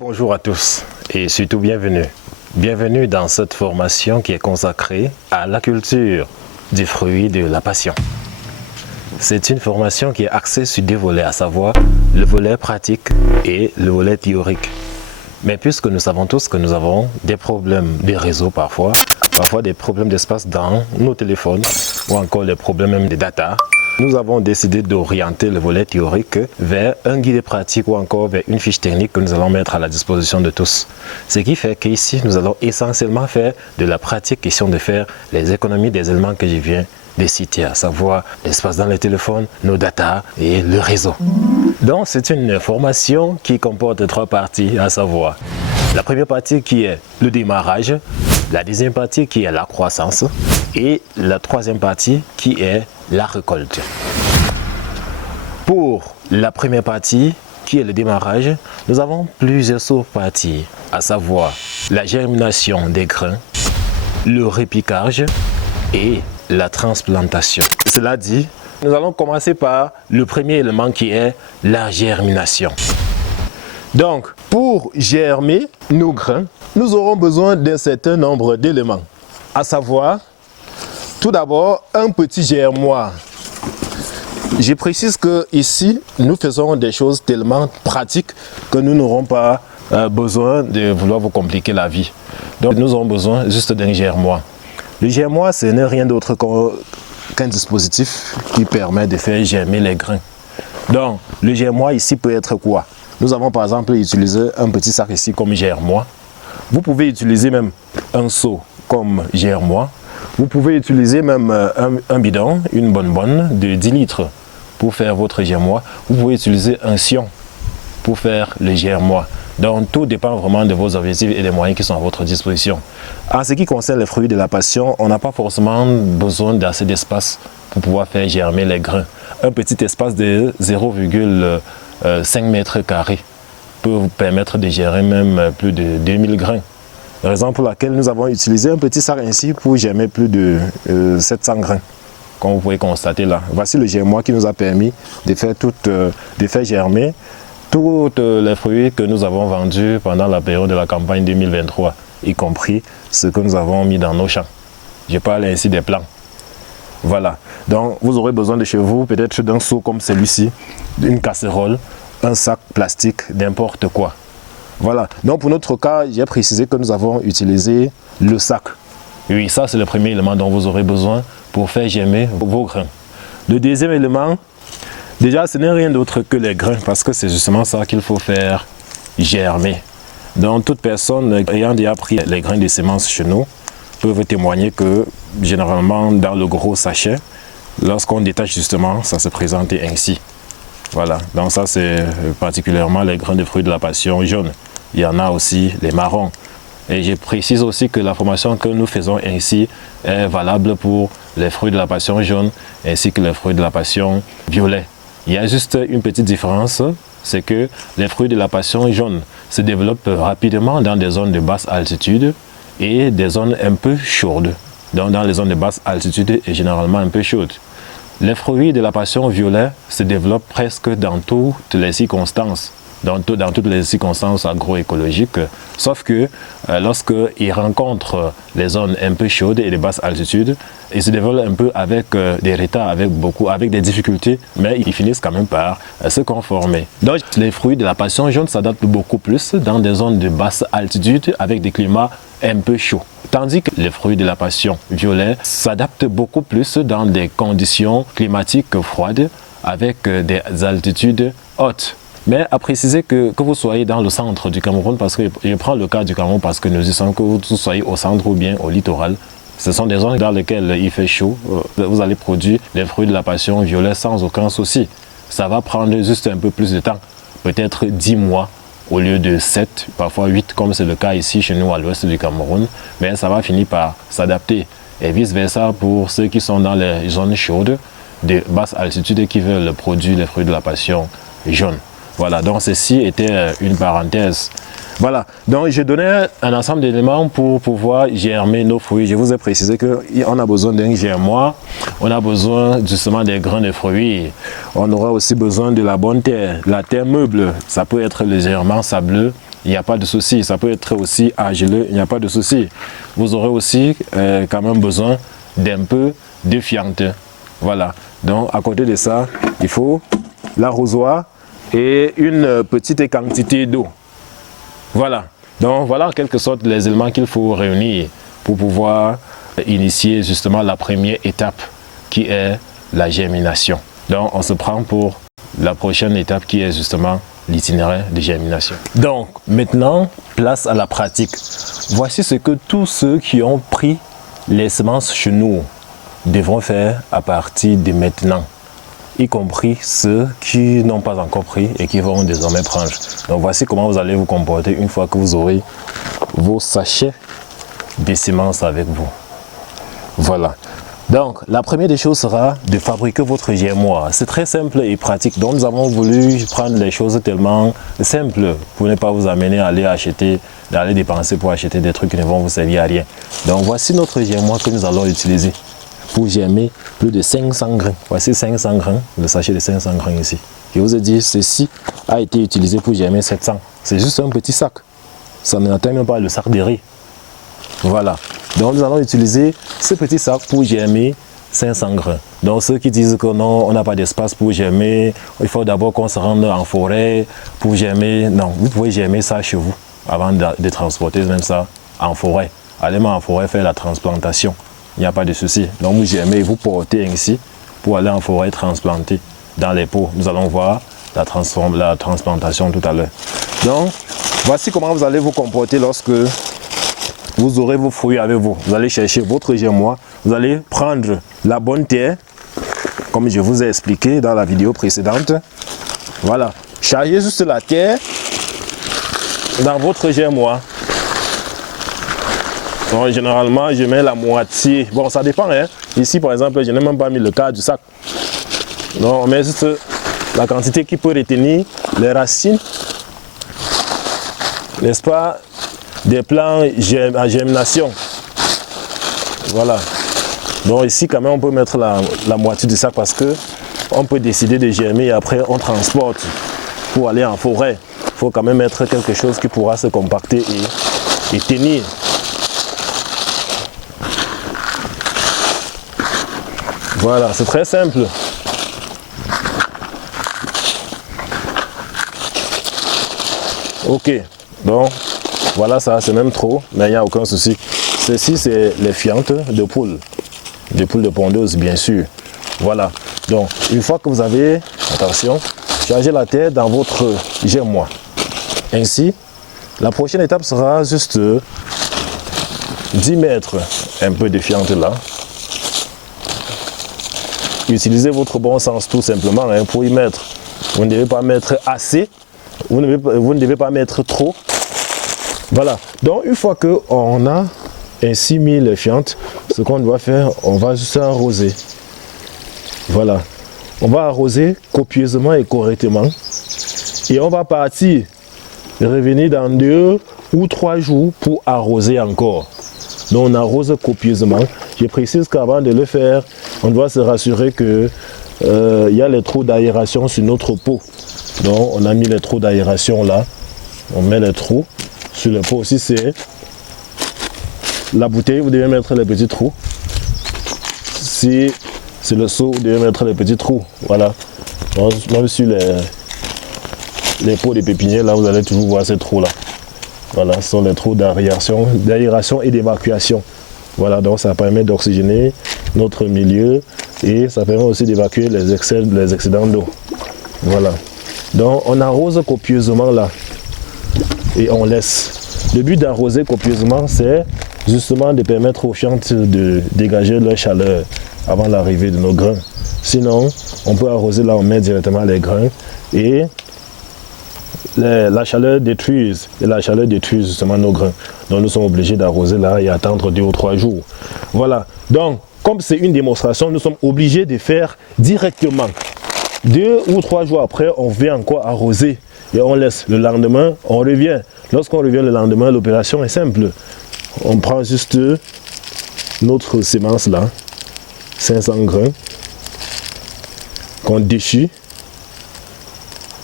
Bonjour à tous et surtout bienvenue. Bienvenue dans cette formation qui est consacrée à la culture du fruit de la passion. C'est une formation qui est axée sur deux volets, à savoir le volet pratique et le volet théorique. Mais puisque nous savons tous que nous avons des problèmes de réseau parfois des problèmes d'espace dans nos téléphones ou encore des problèmes même de data, nous avons décidé d'orienter le volet théorique vers un guide pratique ou encore vers une fiche technique que nous allons mettre à la disposition de tous. Ce qui fait qu'ici, nous allons essentiellement faire de la pratique, question de faire les économies des éléments que je viens de citer, à savoir l'espace dans les téléphones, nos data et le réseau. Donc, c'est une formation qui comporte trois parties, à savoir la première partie qui est le démarrage, la deuxième partie qui est la croissance et la troisième partie qui est la récolte. Pour la première partie, qui est le démarrage, nous avons plusieurs sous-parties, à savoir la germination des grains, le repiquage et la transplantation. Cela dit, nous allons commencer par le premier élément qui est la germination. Donc, pour germer nos grains, nous aurons besoin d'un certain nombre d'éléments, à savoir tout d'abord, un petit germoir. Je précise que ici, nous faisons des choses tellement pratiques que nous n'aurons pas besoin de vouloir vous compliquer la vie. Donc, nous aurons besoin juste d'un germoir. Le germoir, ce n'est rien d'autre qu'un dispositif qui permet de faire germer les grains. Donc, le germoir ici peut être quoi? Nous avons par exemple utilisé un petit sac ici comme germoir. Vous pouvez utiliser même un seau comme germoir. Vous pouvez utiliser même un bidon, une bonbonne de 10 litres pour faire votre germoir. Vous pouvez utiliser un sion pour faire le germoir. Donc tout dépend vraiment de vos objectifs et des moyens qui sont à votre disposition. En ce qui concerne les fruits de la passion, on n'a pas forcément besoin d'assez d'espace pour pouvoir faire germer les grains. Un petit espace de 0,5 mètres carrés peut vous permettre de germer même plus de 2000 grains. Raison pour laquelle nous avons utilisé un petit sac ainsi pour germer plus de 700 grains, comme vous pouvez constater là. Voici le germoir qui nous a permis de faire germer tous les fruits que nous avons vendus pendant la période de la campagne 2023, y compris ceux que nous avons mis dans nos champs. Je parle ainsi des plants. Voilà, donc vous aurez besoin de chez vous peut-être d'un seau comme celui-ci, d'une casserole, un sac plastique, n'importe quoi. Voilà, donc pour notre cas, j'ai précisé que nous avons utilisé le sac. Oui, ça c'est le premier élément dont vous aurez besoin pour faire germer vos grains. Le deuxième élément, déjà ce n'est rien d'autre que les grains, parce que c'est justement ça qu'il faut faire germer. Donc toute personne ayant déjà pris les grains de semences chez nous peut vous témoigner que généralement dans le gros sachet, lorsqu'on détache justement, ça se présente ainsi. Voilà, donc ça c'est particulièrement les grains de fruits de la passion jaune. Il y en a aussi les marrons. Et je précise aussi que la formation que nous faisons ainsi est valable pour les fruits de la passion jaune ainsi que les fruits de la passion violet. Il y a juste une petite différence, c'est que les fruits de la passion jaune se développent rapidement dans des zones de basse altitude et des zones un peu chaudes. Donc dans les zones de basse altitude et généralement un peu chaudes. Les fruits de la passion violet se développent presque dans toutes les circonstances, dans toutes les circonstances agroécologiques, sauf que lorsqu'ils rencontrent les zones un peu chaudes et de basse altitude, ils se développent un peu avec des retards, avec des difficultés, mais ils finissent quand même par se conformer. Donc les fruits de la passion jaune s'adaptent beaucoup plus dans des zones de basse altitude avec des climats un peu chauds. Tandis que les fruits de la passion violet s'adaptent beaucoup plus dans des conditions climatiques froides avec des altitudes hautes. Mais à préciser que vous soyez dans le centre du Cameroun, parce que je prends le cas du Cameroun parce que nous y sommes, que vous soyez au centre ou bien au littoral, ce sont des zones dans lesquelles il fait chaud, vous allez produire les fruits de la passion violet sans aucun souci. Ça va prendre juste un peu plus de temps, peut-être 10 mois au lieu de 7, parfois 8, comme c'est le cas ici chez nous à l'ouest du Cameroun, mais ça va finir par s'adapter. Et vice versa pour ceux qui sont dans les zones chaudes de basse altitude et qui veulent produire les fruits de la passion jaune. Voilà, donc ceci était une parenthèse. Voilà, donc je donnais un ensemble d'éléments pour pouvoir germer nos fruits. Je vous ai précisé qu'on a besoin d'un germoir, on a besoin justement des grains de fruits. On aura aussi besoin de la bonne terre, la terre meuble. Ça peut être légèrement sableux il n'y a pas de souci. Ça peut être aussi argileux, il n'y a pas de souci. Vous aurez aussi quand même besoin d'un peu de fiente. Voilà. Donc à côté de ça, il faut l'arrosoir et une petite quantité d'eau. Voilà. Donc voilà en quelque sorte les éléments qu'il faut réunir pour pouvoir initier justement la première étape qui est la germination. Donc on se prend pour la prochaine étape qui est justement l'itinéraire de germination. Donc maintenant, place à la pratique. Voici ce que tous ceux qui ont pris les semences chez nous devront faire à partir de maintenant, y compris ceux qui n'ont pas encore pris et qui vont désormais prendre. Donc voici comment vous allez vous comporter une fois que vous aurez vos sachets de semences avec vous. Voilà. Donc la première des choses sera de fabriquer votre germoir. C'est très simple et pratique. Donc nous avons voulu prendre les choses tellement simples pour ne pas vous amener à aller acheter, d'aller dépenser pour acheter des trucs qui ne vont vous servir à rien. Donc voici notre germoir que nous allons utiliser pour germer plus de 500 grains. Voici 500 grains, le sachet de 500 grains ici. Je vous ai dit, ceci a été utilisé pour germer 700. C'est juste un petit sac. Ça n'atteint même pas le sac de riz. Voilà. Donc nous allons utiliser ce petit sac pour germer 500 grains. Donc ceux qui disent que non, on n'a pas d'espace pour germer, il faut d'abord qu'on se rende en forêt pour germer. Non, vous pouvez germer ça chez vous avant de transporter même ça en forêt. Allez même en forêt faire la transplantation. Il n'y a pas de souci. Donc vous germez, vous portez ainsi pour aller en forêt transplanter dans les pots. Nous allons voir la transplantation tout à l'heure. Donc voici comment vous allez vous comporter lorsque vous aurez vos fruits avec vous. Vous allez chercher votre germoir. Vous allez prendre la bonne terre, comme je vous ai expliqué dans la vidéo précédente. Voilà. Chargez juste la terre dans votre germoir. Donc, généralement, je mets la moitié. Bon, ça dépend. Hein. Ici, par exemple, je n'ai même pas mis le quart du sac. Donc, on met juste la quantité qui peut retenir les racines, n'est-ce pas, des plants à germination. Voilà. Donc ici quand même on peut mettre la moitié du sac parce que on peut décider de germer et après on transporte pour aller en forêt. Il faut quand même mettre quelque chose qui pourra se compacter et tenir. Voilà, c'est très simple. Ok, donc voilà, ça c'est même trop, mais il n'y a aucun souci. Ceci c'est les fientes de poules de pondeuse bien sûr. Voilà, donc une fois que vous avez, attention, chargez la terre dans votre germoir. Ainsi, la prochaine étape sera juste d'y mettre un peu de fiente là. Utilisez votre bon sens tout simplement hein, pour y mettre. Vous ne devez pas mettre assez, vous ne devez pas mettre trop. Voilà, donc une fois qu'on a ainsi mis les fientes, ce qu'on doit faire, on va juste arroser. Voilà, on va arroser copieusement et correctement. Et on va partir, revenir dans 2 ou 3 jours pour arroser encore. Donc on arrose copieusement. Je précise qu'avant de le faire, on doit se rassurer que y a les trous d'aération sur notre pot. Donc on a mis les trous d'aération là, on met les trous. Sur le pot aussi, c'est la bouteille, vous devez mettre les petits trous. Si c'est le seau, vous devez mettre les petits trous. Voilà. Donc, même sur les pots de pépinière, là, vous allez toujours voir ces trous-là. Voilà, ce sont les trous d'aération et d'évacuation. Voilà, donc ça permet d'oxygéner notre milieu et ça permet aussi d'évacuer les excédents d'eau. Voilà. Donc, on arrose copieusement là. Et on laisse. Le but d'arroser copieusement, c'est justement de permettre aux fientes de dégager leur chaleur avant l'arrivée de nos grains. Sinon, on peut arroser là, on met directement les grains et la chaleur détruit justement nos grains. Donc nous sommes obligés d'arroser là et attendre 2 ou 3 jours. Voilà. Donc, comme c'est une démonstration, nous sommes obligés de faire directement. 2 ou 3 jours après, on vient encore arroser. Et on laisse. Le lendemain, on revient. Lorsqu'on revient le lendemain, l'opération est simple. On prend juste notre sémence là, 500 grains, qu'on déchire.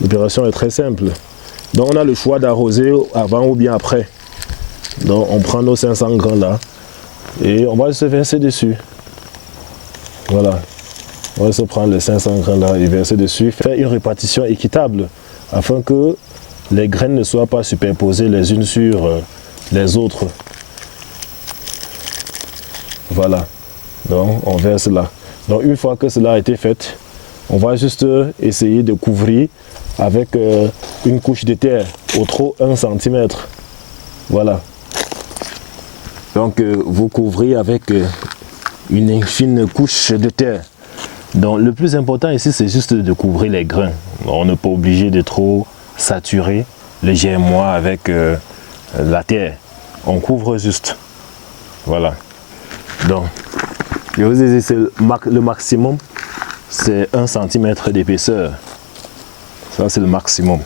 L'opération est très simple. Donc on a le choix d'arroser avant ou bien après. Donc on prend nos 500 grains là et on va se verser dessus. Voilà. On va se prendre les 500 grains là et verser dessus. Faire une répartition équitable afin que les graines ne soient pas superposées les unes sur les autres. Voilà. Donc on verse là. Donc une fois que cela a été fait, on va juste essayer de couvrir avec une couche de terre, au trop 1 cm. Voilà. Donc vous couvrez avec une fine couche de terre. Donc le plus important ici, c'est juste de couvrir les grains. On n'est pas obligé de trop saturer le germois avec la terre. On couvre juste. Voilà. Donc, je vous ai dit, le maximum, c'est 1 cm d'épaisseur. Ça, c'est le maximum.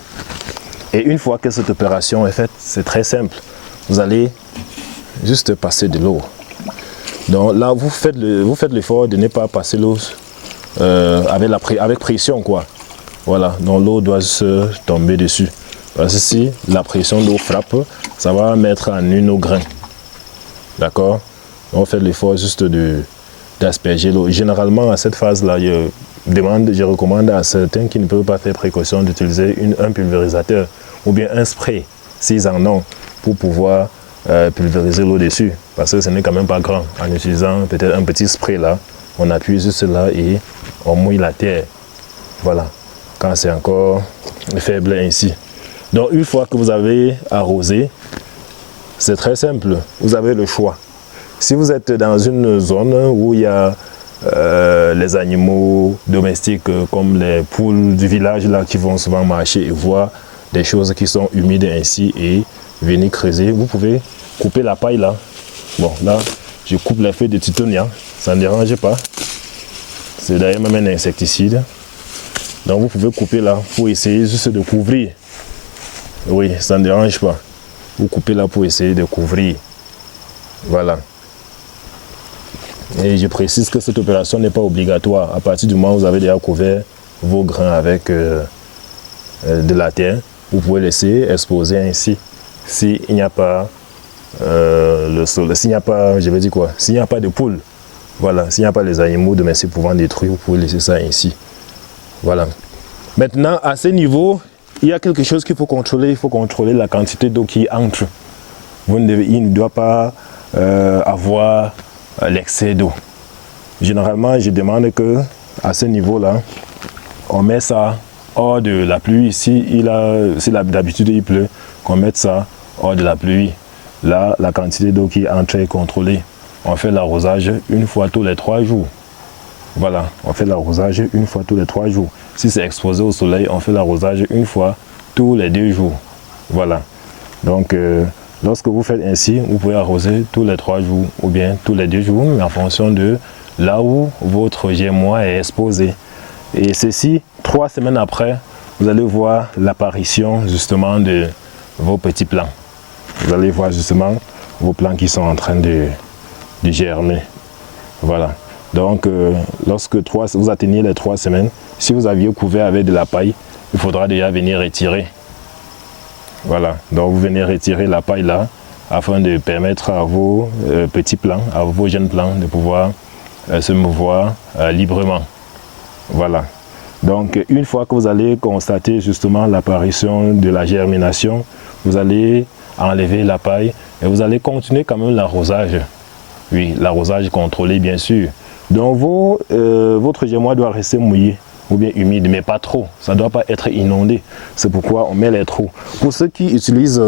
Et une fois que cette opération est faite, c'est très simple. Vous allez juste passer de l'eau. Donc là, vous faites l'effort de ne pas passer l'eau avec pression, quoi. Voilà, donc l'eau doit se tomber dessus. Parce que si la pression de l'eau frappe, ça va mettre en une nos grains. D'accord? On fait l'effort juste d'asperger l'eau. Généralement, à cette phase-là, je recommande à certains qui ne peuvent pas faire précaution d'utiliser un pulvérisateur ou bien un spray, s'ils en ont, pour pouvoir pulvériser l'eau dessus. Parce que ce n'est quand même pas grand. En utilisant peut-être un petit spray là, on appuie juste là et on mouille la terre. Voilà, quand c'est encore faible ainsi. Donc une fois que vous avez arrosé, c'est très simple, vous avez le choix. Si vous êtes dans une zone où il y a les animaux domestiques comme les poules du village là, qui vont souvent marcher et voir des choses qui sont humides ainsi et venir creuser, vous pouvez couper la paille là. Bon, là, je coupe les feuilles de titonia, ça ne dérange pas. C'est d'ailleurs même un insecticide. Donc vous pouvez couper là pour essayer juste de couvrir. Oui, ça ne dérange pas. Vous coupez là pour essayer de couvrir. Voilà. Et je précise que cette opération n'est pas obligatoire. À partir du moment où vous avez déjà couvert vos grains avec de la terre, vous pouvez laisser exposer ainsi. S'il n'y a pas le sol, s'il n'y a pas, je vais dire quoi, s'il n'y a pas de poules, voilà, s'il n'y a pas les animaux domestiques pouvant détruire, vous pouvez laisser ça ainsi. Voilà. Maintenant, à ce niveau, il y a quelque chose qu'il faut contrôler. Il faut contrôler la quantité d'eau qui entre. Il ne doit pas avoir l'excès d'eau. Généralement, je demande que à ce niveau-là, on met ça hors de la pluie. Si d'habitude il pleut, qu'on mette ça hors de la pluie. Là, la quantité d'eau qui entre est contrôlée. On fait l'arrosage une fois tous les 3 jours. Voilà, on fait l'arrosage une fois tous les 3 jours. Si c'est exposé au soleil, on fait l'arrosage une fois tous les 2 jours. Voilà. Donc, lorsque vous faites ainsi, vous pouvez arroser tous les 3 jours ou bien tous les 2 jours, mais en fonction de là où votre germois est exposé. Et ceci, 3 semaines après, vous allez voir l'apparition justement de vos petits plants. Vous allez voir justement vos plants qui sont en train de germer. Voilà. Donc, lorsque vous atteignez les 3 semaines, si vous aviez couvert avec de la paille, il faudra déjà venir retirer. Voilà. Donc, vous venez retirer la paille là, afin de permettre à vos petits plants, à vos jeunes plants, de pouvoir se mouvoir librement. Voilà. Donc, une fois que vous allez constater justement l'apparition de la germination, vous allez enlever la paille et vous allez continuer quand même l'arrosage. Oui, l'arrosage contrôlé bien sûr. Donc votre germois doit rester mouillé ou bien humide, mais pas trop. Ça ne doit pas être inondé. C'est pourquoi on met les trous. Pour ceux qui utilisent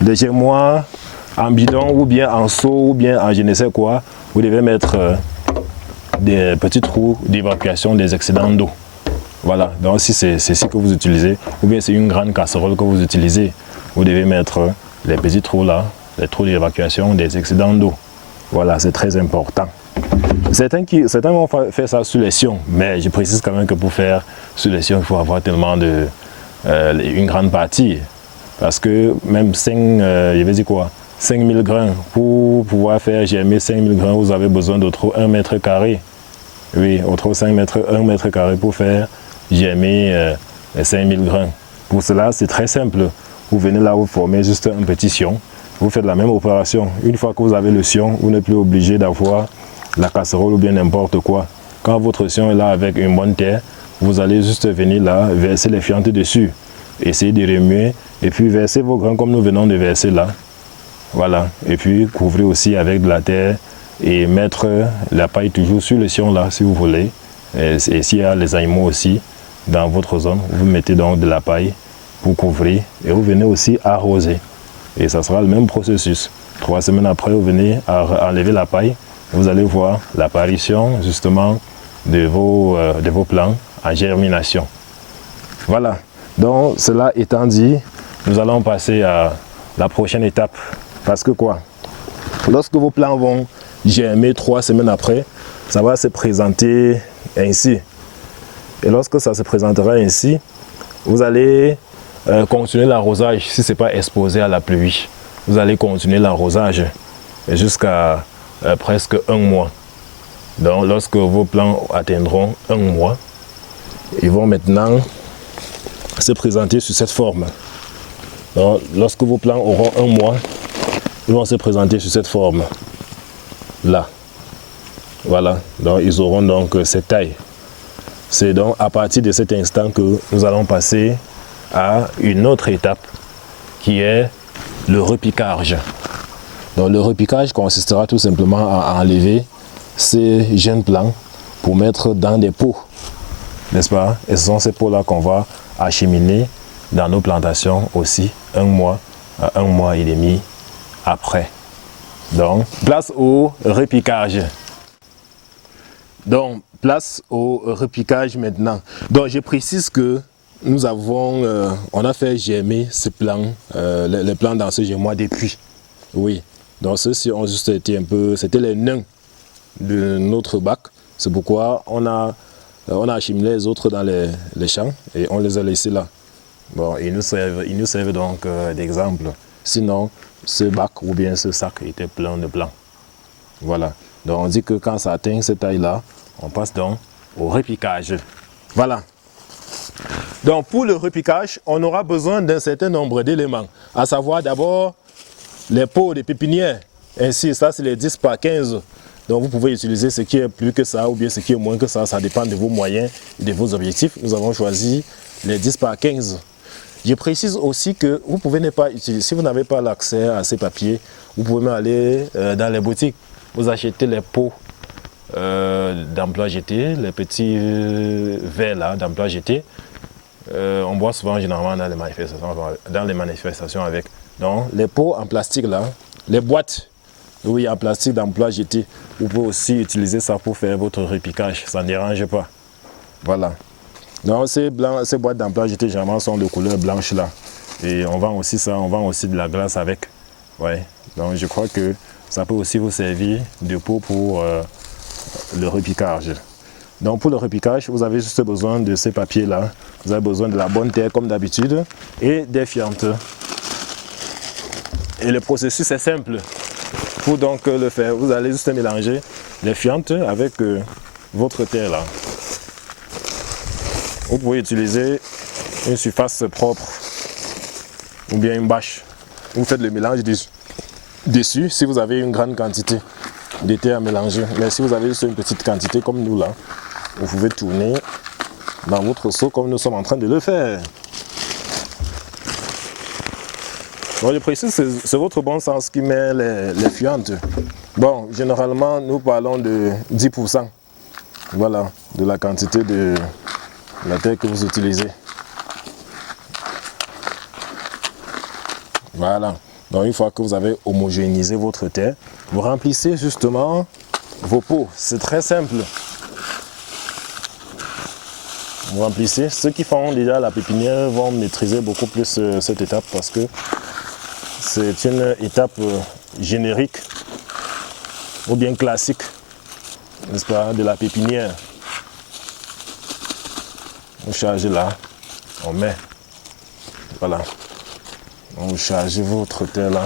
des germois en bidon ou bien en seau ou bien en je ne sais quoi, vous devez mettre des petits trous d'évacuation des excédents d'eau. Voilà, donc si c'est ce que vous utilisez, ou bien c'est une grande casserole que vous utilisez, vous devez mettre les petits trous là, les trous d'évacuation des excédents d'eau. Voilà, c'est très important. Certains vont faire ça sur les sions, mais je précise quand même que pour faire sur les sions, il faut avoir tellement une grande partie. Parce que même 5000 grains, pour pouvoir faire germer 5000 grains, vous avez besoin de trop 1 mètre carré. Oui, autre 1 mètre carré pour faire germer les 5000 grains. Pour cela, c'est très simple. Vous venez là, vous formez juste un petit sion. Vous faites la même opération. Une fois que vous avez le sion, vous n'êtes plus obligé d'avoir la casserole ou bien n'importe quoi. Quand votre sion est là avec une bonne terre, vous allez juste venir là, verser les fientes dessus. Essayez de remuer et puis verser vos grains comme nous venons de verser là. Voilà. Et puis couvrez aussi avec de la terre et mettre la paille toujours sur le sion là si vous voulez. Et s'il y a les animaux aussi dans votre zone, vous mettez donc de la paille pour couvrir et vous venez aussi arroser. Et ça sera le même processus. 3 semaines après, vous venez à enlever la paille. Vous allez voir l'apparition justement de vos plants en germination. Voilà. Donc cela étant dit, nous allons passer à la prochaine étape. Parce que quoi? Lorsque vos plants vont germer 3 semaines après, ça va se présenter ainsi. Et lorsque ça se présentera ainsi, vous allez continuer l'arrosage si ce n'est pas exposé à la pluie. Vous allez continuer l'arrosage jusqu'à presque 1 mois. Donc lorsque vos plants atteindront 1 mois, ils vont maintenant se présenter sous cette forme. Donc, lorsque vos plants auront 1 mois, ils vont se présenter sous cette forme. Là. Voilà. Donc ils auront donc cette taille. C'est donc à partir de cet instant que nous allons passer à une autre étape qui est le repiquage. Donc le repiquage consistera tout simplement à enlever ces jeunes plants pour mettre dans des pots, n'est-ce pas? Et ce sont ces pots là qu'on va acheminer dans nos plantations aussi 1 mois à 1 mois et demi après. Donc place au repiquage. Donc place au repiquage maintenant. Donc je précise que nous avons, on a fait germer ces plants, les plants dans ce germoir depuis. Oui, donc ceux-ci ont juste été un peu, c'était les nains de notre bac. C'est pourquoi on a acheminé les autres dans les champs et on les a laissés là. Bon, ils nous servent donc d'exemple. Sinon, ce bac ou bien ce sac était plein de plants. Voilà. Donc on dit que quand ça atteint cette taille-là, on passe donc au repiquage. Voilà. Donc pour le repiquage, on aura besoin d'un certain nombre d'éléments, à savoir d'abord les pots de pépinière. Ainsi, ça c'est les 10 par 15. Donc vous pouvez utiliser ce qui est plus que ça ou bien ce qui est moins que ça. Ça dépend de vos moyens et de vos objectifs. Nous avons choisi les 10 par 15. Je précise aussi que vous pouvez ne pas utiliser, si vous n'avez pas l'accès à ces papiers, vous pouvez même aller dans les boutiques. Vous achetez les pots d'emploi jeté, les petits verres là d'emploi jeté. On boit souvent généralement dans les manifestations avec. Donc les pots en plastique là, les boîtes, oui, en plastique d'emploi jeté, vous pouvez aussi utiliser ça pour faire votre repiquage, ça ne dérange pas. Voilà. Donc ces boîtes d'emploi jeté généralement sont de couleur blanche là. Et on vend aussi ça, on vend aussi de la glace avec. Ouais. Donc je crois que ça peut aussi vous servir de pot pour le repiquage. Donc pour le repiquage, vous avez juste besoin de ces papiers là. Vous avez besoin de la bonne terre comme d'habitude et des fientes. Et le processus est simple. Pour donc le faire, vous allez juste mélanger les fientes avec votre terre là. Vous pouvez utiliser une surface propre ou bien une bâche. Vous faites le mélange dessus si vous avez une grande quantité de terre à mélanger. Mais si vous avez juste une petite quantité comme nous là, vous pouvez tourner dans votre seau comme nous sommes en train de le faire. Bon, je précise, c'est votre bon sens qui met les fientes. Bon, généralement, nous parlons de 10%. Voilà, de la quantité de la terre que vous utilisez. Voilà. Donc, une fois que vous avez homogénéisé votre terre, vous remplissez justement vos pots. C'est très simple. Vous remplissez. Ceux qui font déjà la pépinière vont maîtriser beaucoup plus cette étape parce que c'est une étape générique ou bien classique, n'est-ce pas, de la pépinière. Vous chargez là, on met, voilà, vous chargez votre terre là.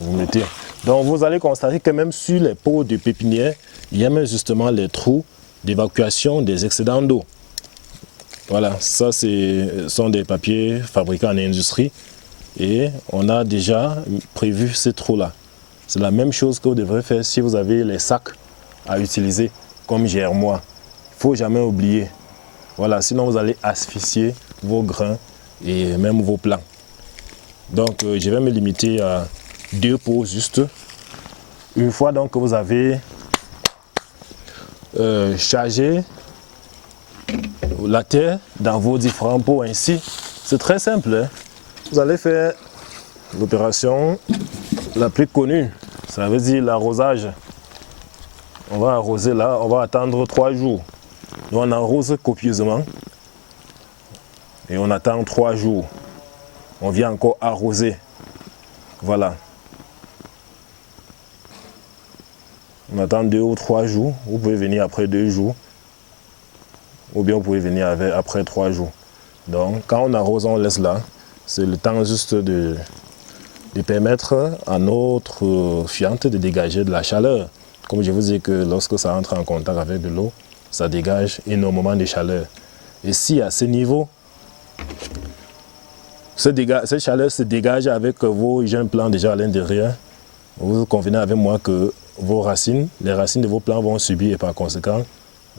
Vous mettez. Donc vous allez constater que même sur les pots de pépinière, il y a même justement les trous d'évacuation des excédents d'eau. Voilà, ça sont des papiers fabriqués en industrie et on a déjà prévu ces trous-là. C'est la même chose que vous devrez faire si vous avez les sacs à utiliser comme germoir. Il ne faut jamais oublier. Voilà, sinon vous allez asphyxier vos grains et même vos plants. Donc je vais me limiter à 2 pots juste. Une fois donc que vous avez chargé la terre dans vos différents pots ainsi, c'est très simple. Hein? Vous allez faire l'opération la plus connue, ça veut dire l'arrosage. On va arroser là, on va attendre 3 jours. Nous on arrose copieusement et on attend 3 jours. On vient encore arroser. Voilà. On attend 2 ou 3 jours. Vous pouvez venir après 2 jours. Ou bien vous pouvez venir après 3 jours. Donc quand on arrose, on laisse là. C'est le temps juste de permettre à notre fiente de dégager de la chaleur. Comme je vous ai dit que lorsque ça entre en contact avec de l'eau, ça dégage énormément de chaleur. Et si à ce niveau, cette chaleur se dégage avec vos jeunes plants déjà à l'intérieur, vous convenez avec moi que vos racines, les racines de vos plants vont subir et par conséquent,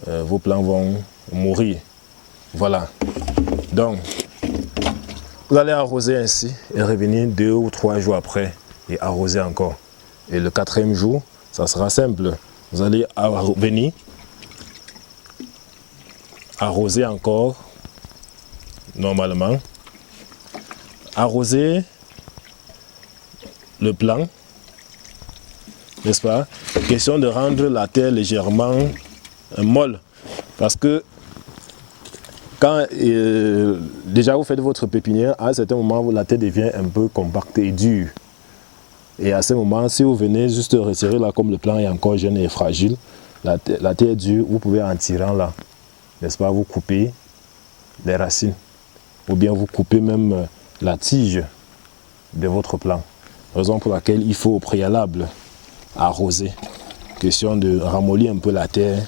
vos plants vont mourir. Voilà. Donc, vous allez arroser ainsi et revenir 2 ou 3 jours après et arroser encore. Et le 4e jour, ça sera simple. Vous allez venir arroser encore normalement. Arroser le plant, n'est-ce pas? Question de rendre la terre légèrement molle. Parce que quand déjà vous faites votre pépinière, à un certain moment, la terre devient un peu compacte et dure. Et à ce moment, si vous venez juste retirer là, comme le plant est encore jeune et fragile, la terre est dure, vous pouvez en tirant là, n'est-ce pas, vous couper les racines. Ou bien vous coupez même la tige de votre plant. Raison pour laquelle il faut au préalable arroser. Question de ramollir un peu la terre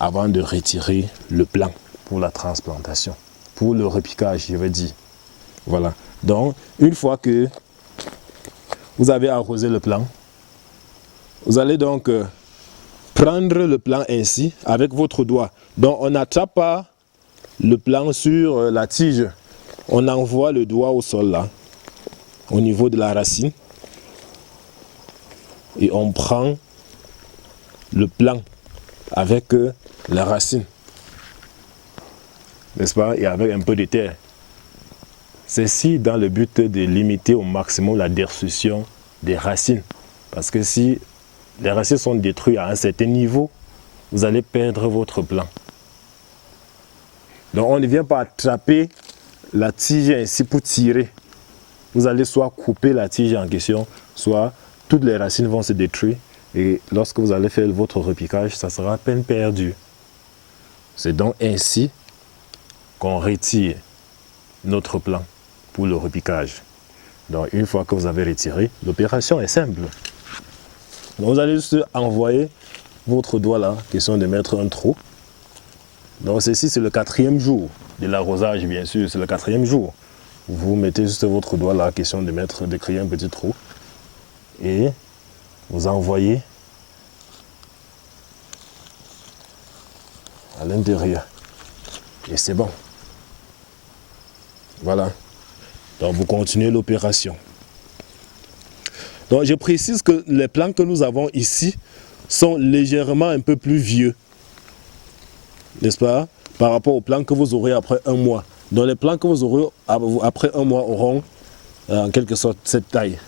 avant de retirer le plant pour la transplantation. Pour le repiquage, je veux dire. Voilà. Donc, une fois que vous avez arrosé le plant, vous allez donc prendre le plant ainsi avec votre doigt. Donc, on n'attrape pas le plant sur la tige. On envoie le doigt au sol là, au niveau de la racine. Et on prend le plant avec la racine. N'est-ce pas? Et avec un peu de terre. Ceci dans le but de limiter au maximum la destruction des racines. Parce que si les racines sont détruites à un certain niveau, vous allez perdre votre plant. Donc on ne vient pas attraper la tige ainsi pour tirer. Vous allez soit couper la tige en question, soit toutes les racines vont se détruire. Et lorsque vous allez faire votre repiquage, ça sera à peine perdu. C'est donc ainsi qu'on retire notre plant pour le repiquage. Donc une fois que vous avez retiré, l'opération est simple. Donc, vous allez juste envoyer votre doigt là, question de mettre un trou. Donc ceci c'est le 4e jour de l'arrosage, bien sûr, c'est le 4e jour. Vous mettez juste votre doigt là, question de créer un petit trou. Et vous envoyez à l'intérieur. Et c'est bon. Voilà. Donc vous continuez l'opération. Donc je précise que les plants que nous avons ici sont légèrement un peu plus vieux. N'est-ce pas? Par rapport aux plants que vous aurez après 1 mois. Donc les plants que vous aurez après 1 mois auront en quelque sorte cette taille.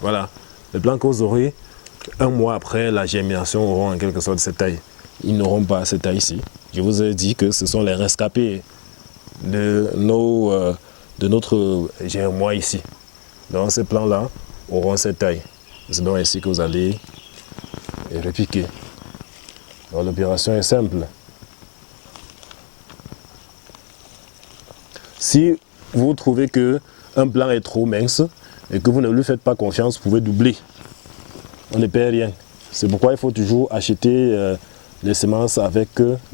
Voilà. Les plants que vous aurez 1 mois après la germination auront en quelque sorte cette taille. Ils n'auront pas cette taille ici. Je vous ai dit que ce sont les rescapés de notre germois ici. Donc ces plants-là auront cette taille. C'est donc ainsi que vous allez repiquer. Donc l'opération est simple. Si vous trouvez qu'un plant est trop mince, et que vous ne lui faites pas confiance, vous pouvez doubler. On ne perd rien. C'est pourquoi il faut toujours acheter les semences avec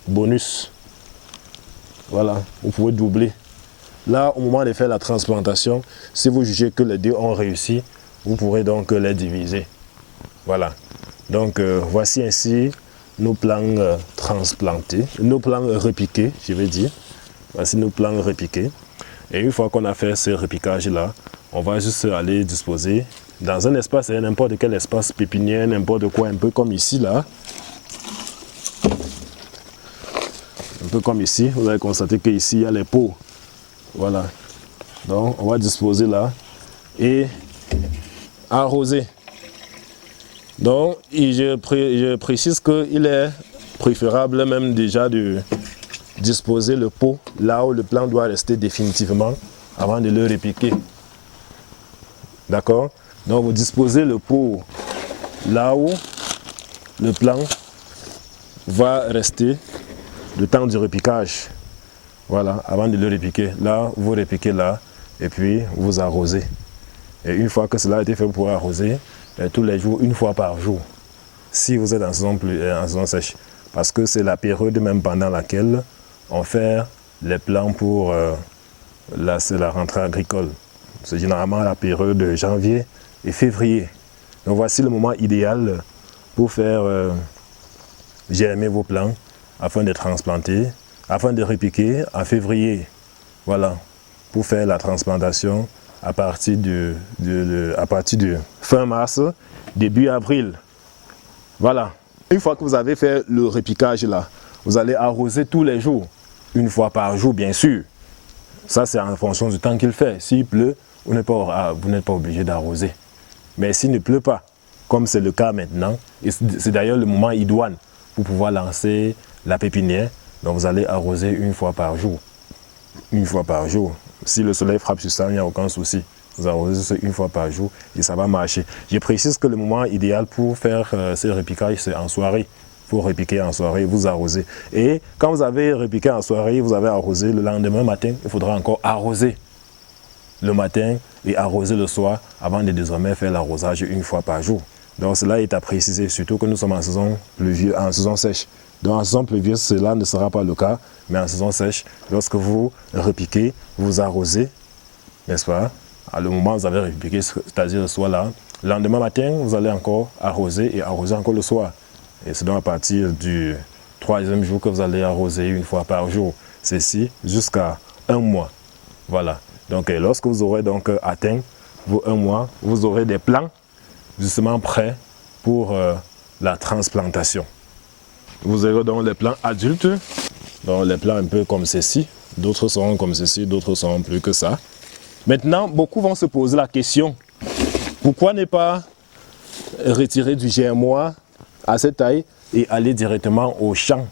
bonus. Voilà, vous pouvez doubler. Là, au moment de faire la transplantation, si vous jugez que les deux ont réussi, vous pourrez donc les diviser. Voilà. Donc, voici ainsi nos plants transplantés, nos plants repiqués, je vais dire. Voici nos plants repiqués. Et une fois qu'on a fait ce repiquage-là, on va juste aller disposer dans un espace, n'importe quel espace pépinière, n'importe quoi, un peu comme ici, là. Un peu comme ici, vous allez constater qu'ici, il y a les pots. Voilà. Donc, on va disposer là et arroser. Donc, je précise qu'il est préférable même déjà de disposer le pot là où le plant doit rester définitivement avant de le repiquer. D'accord? Donc, vous disposez le pot là où le plant va rester le temps du repiquage. Voilà, avant de le repiquer. Là, vous repiquez là et puis vous arrosez. Et une fois que cela a été fait, vous pourrez arroser tous les jours, une fois par jour, si vous êtes en saison sèche. Parce que c'est la période même pendant laquelle on fait les plans pour la rentrée agricole. C'est généralement la période de janvier et février. Donc voici le moment idéal pour faire germer vos plants afin de transplanter, afin de repiquer en février. Voilà, pour faire la transplantation à partir de fin mars, début avril. Voilà. Une fois que vous avez fait le repiquage là, vous allez arroser tous les jours, une fois par jour bien sûr. Ça c'est en fonction du temps qu'il fait. S'il pleut, vous n'êtes pas obligé d'arroser. Mais s'il ne pleut pas, comme c'est le cas maintenant, et c'est d'ailleurs le moment idoine pour pouvoir lancer la pépinière, donc vous allez arroser une fois par jour. Une fois par jour. Si le soleil frappe sur ça, il n'y a aucun souci. Vous arrosez une fois par jour et ça va marcher. Je précise que le moment idéal pour faire ce repiquage, c'est en soirée. Il faut repiquer en soirée, vous arrosez. Et quand vous avez repiqué en soirée, vous avez arrosé, le lendemain matin, il faudra encore arroser le matin et arroser le soir avant de désormais faire l'arrosage une fois par jour. Donc cela est à préciser, surtout que nous sommes en saison pluvieuse, en saison sèche. Donc en saison pluvieuse, cela ne sera pas le cas, mais en saison sèche, lorsque vous repiquez, vous arrosez, n'est-ce pas? À le moment où vous avez repiqué, c'est-à-dire le soir là, le lendemain matin, vous allez encore arroser et arroser encore le soir. Et c'est donc à partir du 3e jour que vous allez arroser une fois par jour. Ceci jusqu'à 1 mois. Voilà. Donc lorsque vous aurez donc atteint vos 1 mois, vous aurez des plants justement prêts pour la transplantation. Vous aurez donc les plants adultes, donc les plants un peu comme ceci. D'autres seront comme ceci, d'autres seront plus que ça. Maintenant, beaucoup vont se poser la question, pourquoi ne pas retirer du germoir à cette taille et aller directement au champ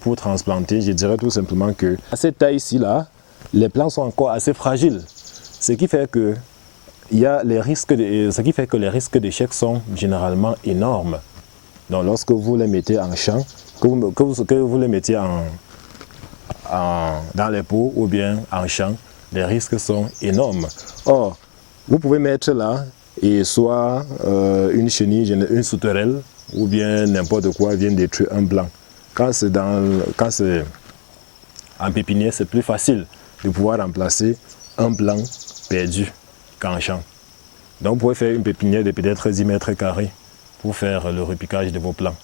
pour transplanter? Je dirais tout simplement que à cette taille-ci, là, les plants sont encore assez fragiles. Ce qui fait que les risques d'échec sont généralement énormes. Donc lorsque vous les mettez en champ, que vous les mettez dans les pots ou bien en champ, les risques sont énormes. Or, vous pouvez mettre là et soit une chenille, une sauterelle ou bien n'importe quoi vient détruire un plant. Quand c'est en pépinière, c'est plus facile de pouvoir remplacer un plant perdu qu'en champ. Donc vous pouvez faire une pépinière de peut-être 10 mètres carrés pour faire le repiquage de vos plants.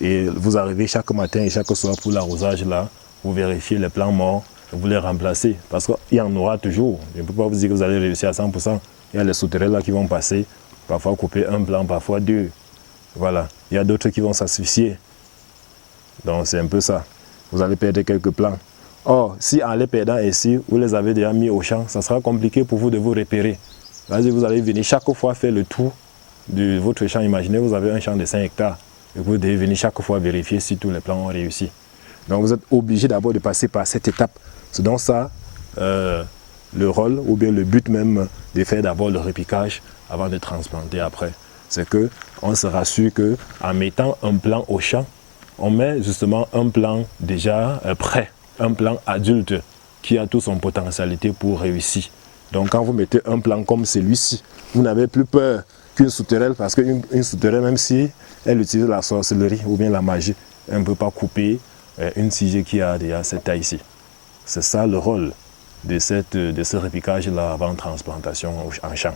Et vous arrivez chaque matin et chaque soir pour l'arrosage là, vous vérifiez les plants morts, vous les remplacez. Parce qu'il y en aura toujours. Je ne peux pas vous dire que vous allez réussir à 100%. Il y a les sauterelles là qui vont passer, parfois couper un plant, parfois 2. Voilà. Il y a d'autres qui vont s'asphyxier. Donc c'est un peu ça. Vous allez perdre quelques plants. Or, si en les perdant ici, vous les avez déjà mis au champ, ça sera compliqué pour vous de vous repérer. Vous allez venir chaque fois faire le tour de votre champ. Imaginez, vous avez un champ de 5 hectares et vous devez venir chaque fois vérifier si tous les plants ont réussi. Donc vous êtes obligé d'abord de passer par cette étape. C'est donc ça le rôle ou bien le but même de faire d'abord le repiquage avant de transplanter après. C'est qu'on se rassure qu'en mettant un plant au champ, on met justement un plant déjà prêt, un plant adulte qui a toute son potentialité pour réussir. Donc quand vous mettez un plan comme celui-ci, vous n'avez plus peur qu'une sauterelle, parce qu'une sauterelle, même si elle utilise la sorcellerie ou bien la magie, elle ne peut pas couper une tige qui a déjà cette taille-ci. C'est ça le rôle de ce repiquage-là avant transplantation en champ.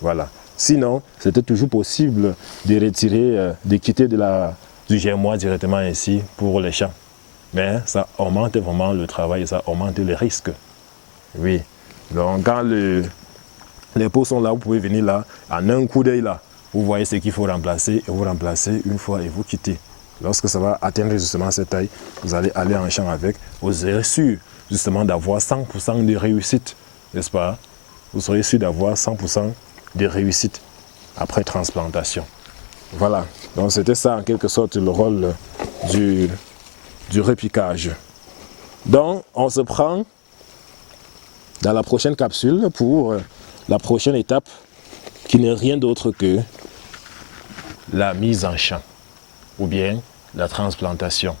Voilà. Sinon, c'était toujours possible de retirer, de quitter du germois directement ici pour les champs. Mais ça augmente vraiment le travail et ça augmente les risques. Oui. Donc quand les pots sont là, vous pouvez venir là, en un coup d'œil là, vous voyez ce qu'il faut remplacer et vous remplacez une fois et vous quittez. Lorsque ça va atteindre justement cette taille, vous allez aller en champ avec, vous serez sûr justement d'avoir 100% de réussite, n'est-ce pas? Vous serez sûr d'avoir 100% de réussite après transplantation. Voilà, donc c'était ça en quelque sorte le rôle du repiquage. Donc on se prend dans la prochaine capsule pour la prochaine étape qui n'est rien d'autre que la mise en champ ou bien la transplantation.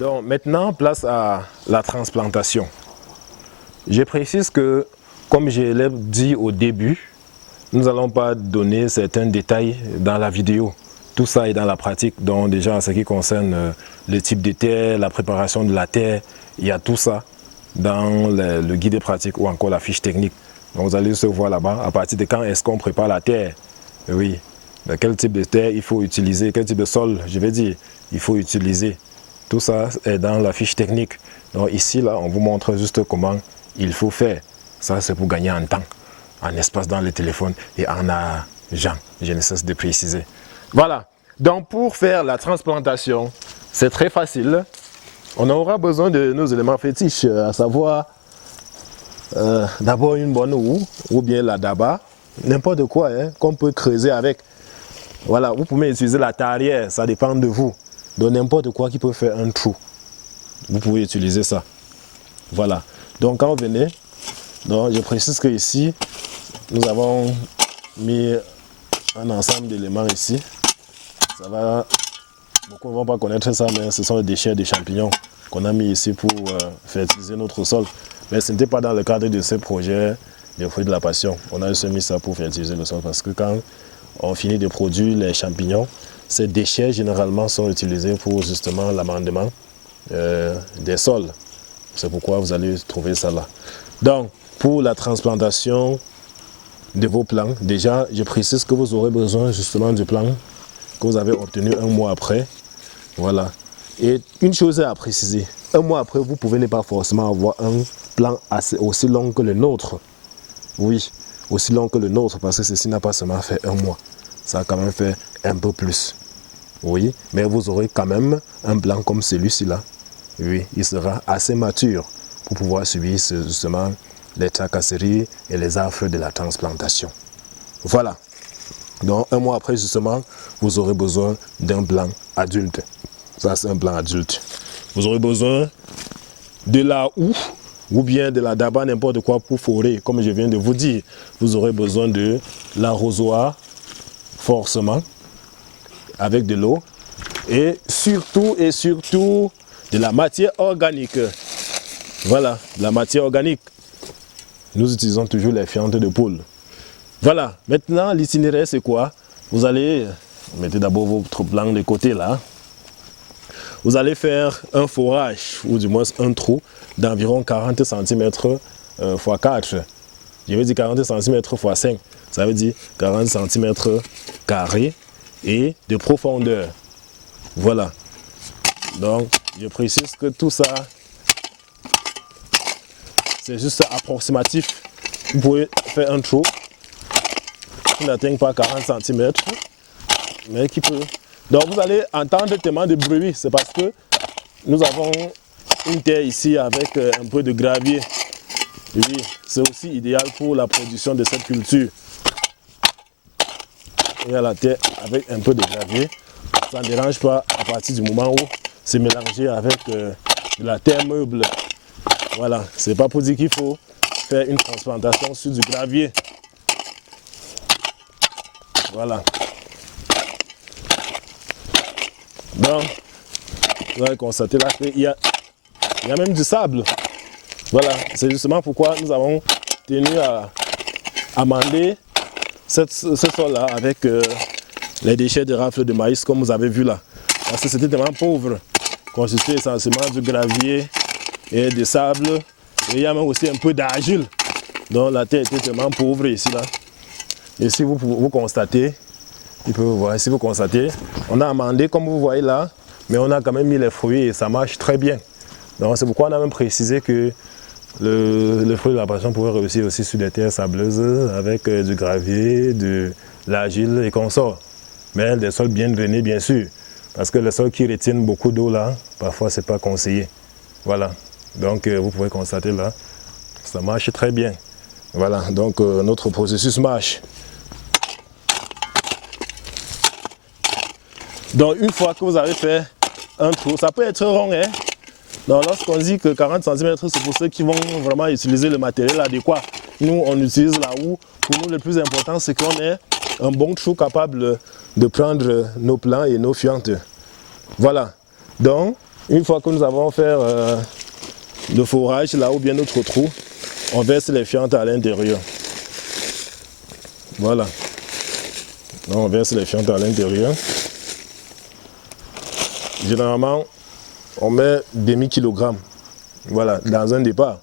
Donc maintenant, place à la transplantation. Je précise que, comme je l'ai dit au début, nous n'allons pas donner certains détails dans la vidéo. Tout ça est dans la pratique. Donc déjà, en ce qui concerne le type de terre, la préparation de la terre, il y a tout ça dans le guide pratique ou encore la fiche technique. Donc vous allez se voir là-bas à partir de quand est-ce qu'on prépare la terre. Oui, quel type de terre il faut utiliser, quel type de sol, je vais dire, il faut utiliser. Tout ça est dans la fiche technique. Donc ici, là, on vous montre juste comment il faut faire. Ça, c'est pour gagner en temps, en espace dans le téléphone et en argent. Je ne cesse de préciser. Voilà. Donc pour faire la transplantation, c'est très facile. On aura besoin de nos éléments fétiches, à savoir d'abord une bonne roue ou bien la daba, n'importe quoi qu'on peut creuser avec. Voilà, vous pouvez utiliser la tarière, ça dépend de vous. Donc n'importe quoi qui peut faire un trou, vous pouvez utiliser ça. Voilà. Donc quand vous venez, donc je précise que ici, nous avons mis un ensemble d'éléments ici. Ça va, beaucoup ne vont pas connaître ça, mais ce sont les déchets de champignons qu'on a mis ici pour fertiliser notre sol. Mais ce n'était pas dans le cadre de ce projet des fruits de la passion. On a juste mis ça pour fertiliser le sol parce que quand on finit de produire les champignons, ces déchets généralement sont utilisés pour justement l'amendement des sols. C'est pourquoi vous allez trouver ça là. Donc, pour la transplantation de vos plants, déjà, je précise que vous aurez besoin justement du plan que vous avez obtenu un mois après. Voilà. Et une chose à préciser, un mois après, vous pouvez ne pas forcément avoir un plan aussi long que le nôtre. Oui, aussi long que le nôtre, parce que ceci n'a pas seulement fait un mois. Ça a quand même fait un peu plus. Oui, mais vous aurez quand même un plan comme celui-ci là. Oui, il sera assez mature pour pouvoir subir justement les tracasseries et les affres de la transplantation. Voilà. Donc un mois après justement, vous aurez besoin d'un plan adulte. Ça c'est un plan adulte. Vous aurez besoin de la houe ou bien de la daba, n'importe quoi pour forer. Comme je viens de vous dire, vous aurez besoin de l'arrosoir forcément avec de l'eau et surtout de la matière organique. Voilà, la matière organique. Nous utilisons toujours les fientes de poule. Voilà, maintenant l'itinéraire c'est quoi? Vous allez, mettez d'abord votre plan de côté là. Vous allez faire un forage, ou du moins un trou d'environ 40 cm x 4. Je veux dire 40 cm x 5. Ça veut dire 40 cm carrés et de profondeur. Voilà. Donc, je précise que tout ça, c'est juste approximatif. Vous pouvez faire un trou qui n'atteint pas 40 cm, mais qui peut... Donc, vous allez entendre tellement de bruit. C'est parce que nous avons une terre ici avec un peu de gravier. Oui, c'est aussi idéal pour la production de cette culture. Il y a la terre avec un peu de gravier. Ça ne dérange pas à partir du moment où c'est mélangé avec de la terre meuble. Voilà, c'est pas pour dire qu'il faut faire une transplantation sur du gravier. Voilà. Donc, vous allez constater là qu'il y a même du sable. Voilà, c'est justement pourquoi nous avons tenu à amender ce sol-là avec les déchets de rafles de maïs, comme vous avez vu là. Parce que c'était tellement pauvre, constitué essentiellement du gravier et du sable. Et il y a même aussi un peu d'argile. Donc la terre était tellement pauvre ici là. Et si vous constatez, si vous constatez, on a amendé comme vous voyez là, mais on a quand même mis les fruits et ça marche très bien. Donc c'est pourquoi on a même précisé que le fruit de la passion pouvait réussir aussi sur des terres sableuses avec du gravier, de l'argile et consorts. Mais des sols bien drainés bien sûr, parce que les sols qui retiennent beaucoup d'eau là, parfois c'est pas conseillé. Voilà, donc vous pouvez constater là, ça marche très bien. Voilà, donc notre processus marche. Donc une fois que vous avez fait un trou, ça peut être rond, hein. Donc lorsqu'on dit que 40 cm, c'est pour ceux qui vont vraiment utiliser le matériel adéquat. Nous, on utilise la houe. Pour nous, le plus important, c'est qu'on ait un bon trou capable de prendre nos plants et nos fientes. Voilà. Donc, une fois que nous avons fait le forage, là ou bien notre trou, on verse les fientes à l'intérieur. Voilà. Donc, on verse les fientes à l'intérieur. Généralement, on met demi-kilogramme. Voilà, dans un départ,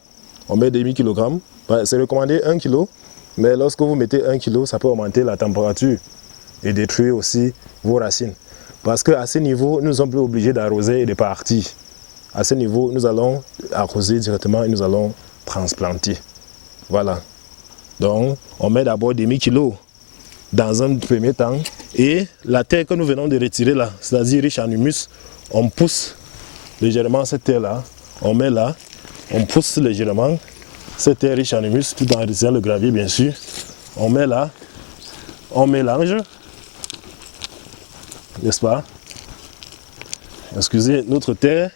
on met demi-kilogramme. C'est recommandé 1 kg, mais lorsque vous mettez 1 kg, ça peut augmenter la température et détruire aussi vos racines. Parce qu'à ce niveau, nous ne sommes plus obligés d'arroser et de partir. À ce niveau, nous allons arroser directement et nous allons transplanter. Voilà. Donc, on met d'abord demi-kilo dans un premier temps. Et la terre que nous venons de retirer là, c'est-à-dire riche en humus, on pousse légèrement cette terre là, on met là, on pousse légèrement cette terre riche en humus, tout en retirant le gravier bien sûr. On met là, on mélange, n'est-ce pas? Excusez, notre terre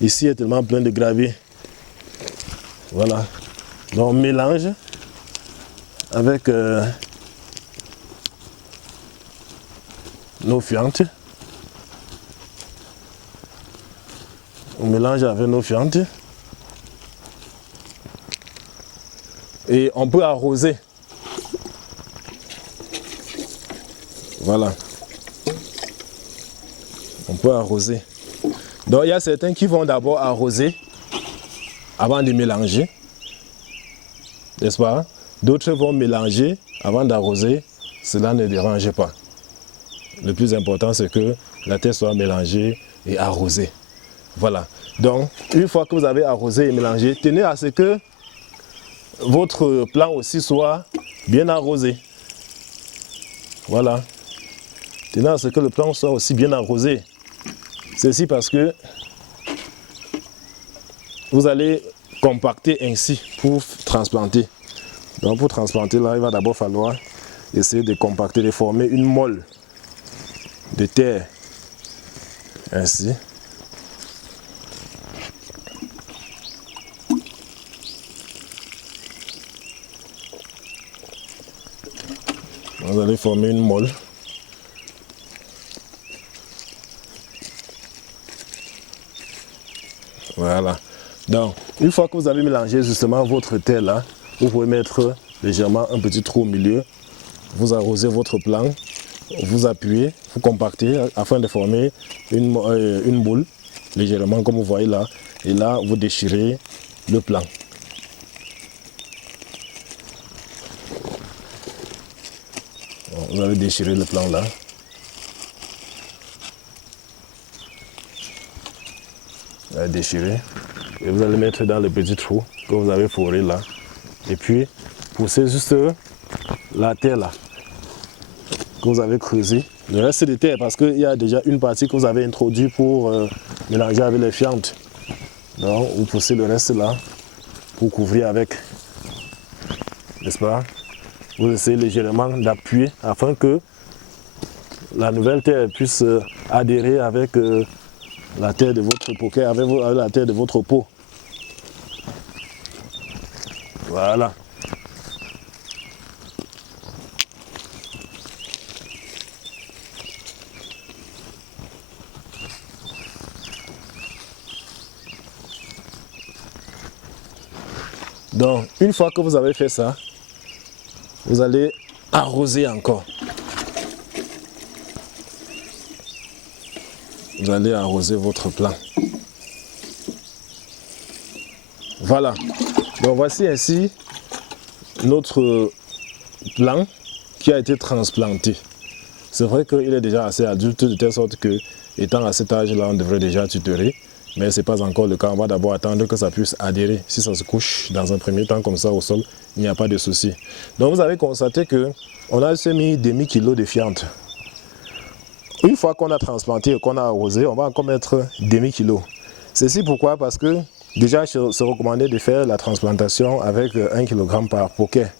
ici est tellement pleine de gravier. Voilà. Donc on mélange avec nos fientes. On mélange avec nos fientes. Et on peut arroser. Voilà. On peut arroser. Donc il y a certains qui vont d'abord arroser avant de mélanger. N'est-ce pas? D'autres vont mélanger avant d'arroser. Cela ne dérange pas. Le plus important, c'est que la terre soit mélangée et arrosée. Voilà. Donc, une fois que vous avez arrosé et mélangé, tenez à ce que votre plant aussi soit bien arrosé. Voilà. Tenez à ce que le plant soit aussi bien arrosé. Ceci parce que vous allez compacter ainsi pour transplanter. Donc, pour transplanter, là, il va d'abord falloir essayer de compacter, de former une molle de terre. Ainsi. Vous allez former une molle. Voilà. Donc, une fois que vous avez mélangé justement votre terre là, vous pouvez mettre légèrement un petit trou au milieu. Vous arrosez votre plant, vous appuyez, vous compactez afin de former une boule, légèrement comme vous voyez là. Et là, vous déchirez le plant. Bon, vous avez déchiré le plant là. Vous allez déchirer. Et vous allez mettre dans le petit trou que vous avez foré là. Et puis, poussez juste la terre là, que vous avez creusé. Le reste de terre, parce qu'il y a déjà une partie que vous avez introduite pour mélanger avec les fientes. Donc, vous poussez le reste là pour couvrir avec. N'est-ce pas? Vous essayez légèrement d'appuyer afin que la nouvelle terre puisse adhérer avec la terre de votre poquet, avec la terre de votre pot. Voilà. Donc, une fois que vous avez fait ça, vous allez arroser encore. Vous allez arroser votre plant. Voilà. Donc, voici ainsi notre plant qui a été transplanté. C'est vrai qu'il est déjà assez adulte, de telle sorte que, étant à cet âge-là, on devrait déjà tutorer. Mais ce n'est pas encore le cas. On va d'abord attendre que ça puisse adhérer. Si ça se couche dans un premier temps comme ça au sol, il n'y a pas de souci. Donc vous avez constaté qu'on a mis demi-kilo de fientes. Une fois qu'on a transplanté et qu'on a arrosé, on va encore mettre demi-kilo. Ceci pourquoi? Parce que déjà, c'est recommandé de faire la transplantation avec 1 kg par poquet.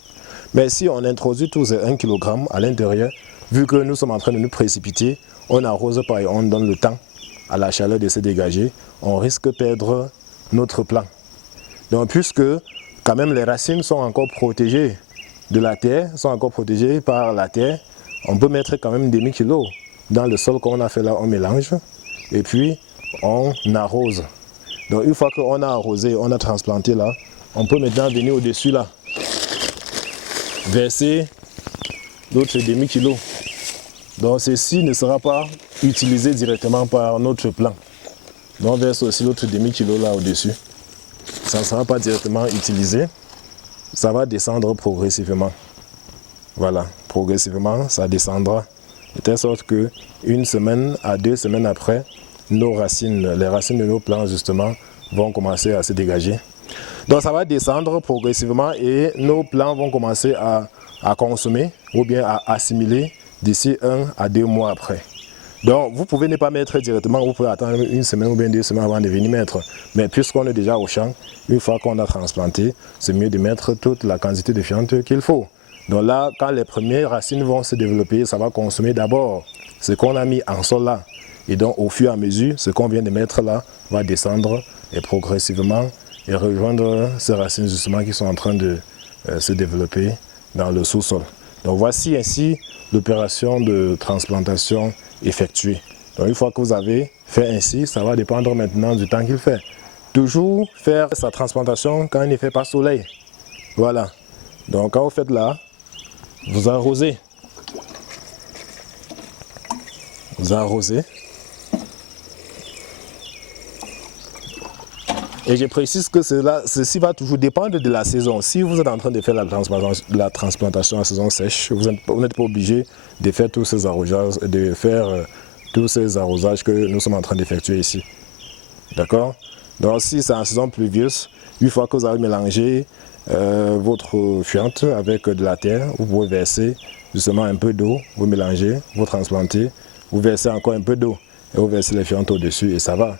Mais si on introduit tous ces 1 kg à l'intérieur, vu que nous sommes en train de nous précipiter, on n'arrose pas et on donne le temps à la chaleur de se dégager, on risque de perdre notre plant. Donc puisque quand même les racines sont encore protégées de la terre, sont encore protégées par la terre, on peut mettre quand même demi-kilo dans le sol qu'on a fait là, on mélange et puis on arrose. Donc une fois qu'on a arrosé, on a transplanté là, on peut maintenant venir au-dessus là, verser l'autre demi-kilo. Donc ceci ne sera pas utilisé directement par notre plant. Donc on verse aussi l'autre demi-kilo là au-dessus. Ça ne sera pas directement utilisé. Ça va descendre progressivement. Voilà, progressivement ça descendra. De telle sorte que 1 semaine à 2 semaines après, nos racines, les racines de nos plants justement, vont commencer à se dégager. Donc ça va descendre progressivement et nos plants vont commencer à consommer ou bien à assimiler d'ici 1 à 2 mois après. Donc vous pouvez ne pas mettre directement, vous pouvez attendre 1 semaine ou bien 2 semaines avant de venir mettre. Mais puisqu'on est déjà au champ, une fois qu'on a transplanté, c'est mieux de mettre toute la quantité de fientes qu'il faut. Donc là, quand les premières racines vont se développer, ça va consommer d'abord ce qu'on a mis en sol là. Et donc au fur et à mesure, ce qu'on vient de mettre là va descendre et progressivement et rejoindre ces racines justement qui sont en train de se développer dans le sous-sol. Donc voici ainsi l'opération de transplantation effectuée. Donc une fois que vous avez fait ainsi, ça va dépendre maintenant du temps qu'il fait. Toujours faire sa transplantation quand il ne fait pas soleil. Voilà. Donc quand vous faites là, vous arrosez. Vous arrosez. Et je précise que ceci va toujours dépendre de la saison. Si vous êtes en train de faire la transplantation en saison sèche, vous n'êtes pas obligé de faire tous ces arrosages, que nous sommes en train d'effectuer ici. D'accord? Donc si c'est en saison pluvieuse, une fois que vous avez mélangé votre fiente avec de la terre, vous pouvez verser justement un peu d'eau, vous mélangez, vous transplantez, vous versez encore un peu d'eau et vous versez les fientes au-dessus et ça va.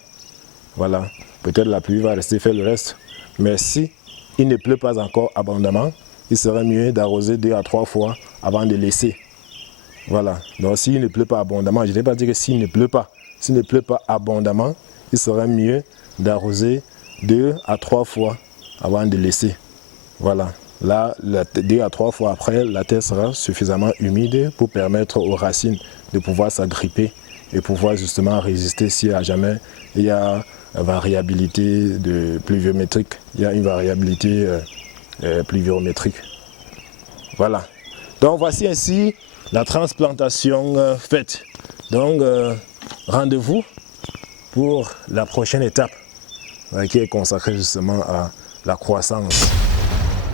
Voilà. Peut-être la pluie va rester faire le reste. Mais si il ne pleut pas encore abondamment, il serait mieux d'arroser 2 à 3 fois avant de laisser. Voilà. Donc s'il ne pleut pas abondamment, je ne vais pas dire que s'il ne pleut pas. S'il ne pleut pas abondamment, il serait mieux d'arroser 2 à 3 fois avant de laisser. Voilà. Là, 2 à 3 fois après, la terre sera suffisamment humide pour permettre aux racines de pouvoir s'agripper et pouvoir justement résister si à jamais il y a variabilité de pluviométrique. Il y a une variabilité pluviométrique. Voilà. Donc voici ainsi la transplantation faite. Donc rendez-vous pour la prochaine étape qui est consacrée justement à la croissance.